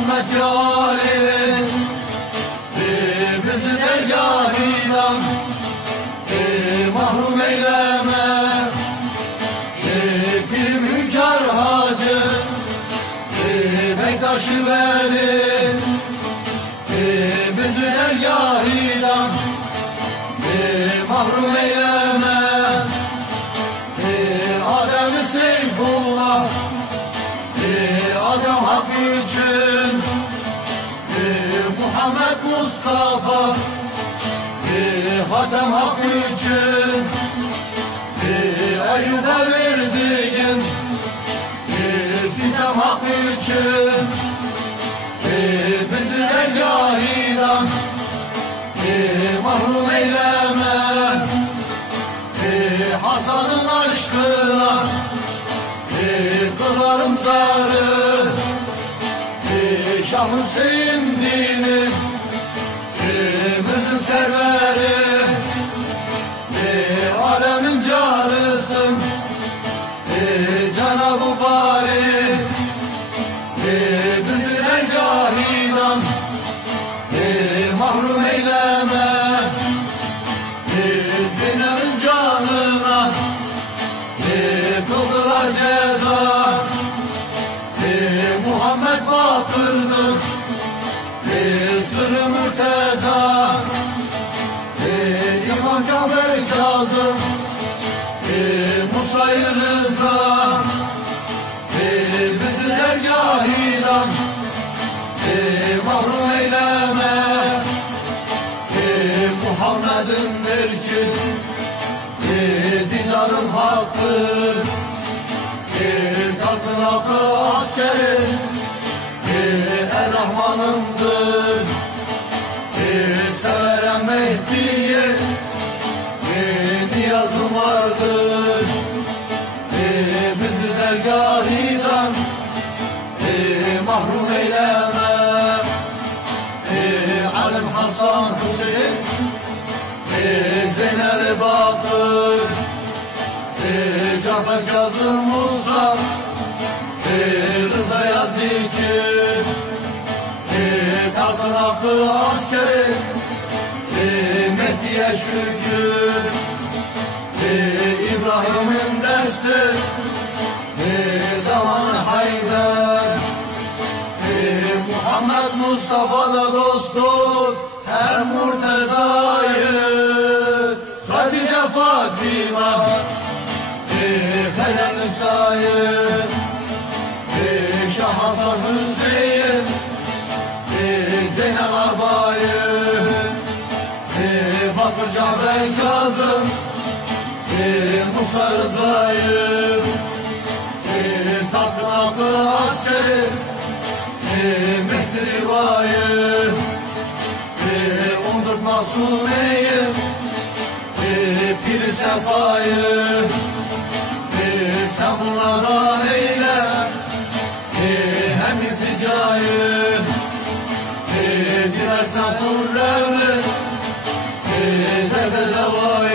Muhammed yarim, bizi dergâhinden mahrum eyleme. Pirim hünkâr hacı, Bektaş-ı Veli, bizi dergâhinden mahrum eyleme. Adem-i Seyfullah, Adem hak için, Muhammed Mustafa, Hatem hak için, Eyyub'a verdiğin sitem hak için, bizi dergâhinden mahrum eyleme. Hasan'ın aşkına kılarım zarı, Şah Hüseyin dini bizim serveri, alemin carısın Cenab-ı Bari, bizi dergâhinden mahrum eyleme. Zeynep'in canına kıldılar ceza, Muhammed Bakır'dır sırrı mürteza. İmam Cafer Kazım, Musa-i Rıza, bizi dergâhinden mahrum eyleme. Muhammed'in mülkü dinarın hakkı, kalkın hakkı askeri Er-Rahman'ındır. Severem Mehdi'yi, niyazım vardır. Bizi dergâhinden mahrum eyleme. Alim Hasan Hüseyin, Zeynel Bakır, Cafer Kazım Musa, Rıza'ya zikir, kalkın hakkı askeri, Mehdi'ye şükür, İbrahim'in desti, Daman Haydar, Muhammed Mustafa'da dostuz her murtezayı, Hatice Fatıma, Helal Nisa'yı, Şah Hasan Hüseyin, Zeynel Arbayı, Bakır Cafer Kazım, Musa Rıza'yı, kalkın hakkı askeri, Mehdi Riva'yı, Ondur Masume'yi, Pir-i Sefa'yı, sen bunlardan eyle hem ilticayı, dilersen Hurrem'i derde devayı.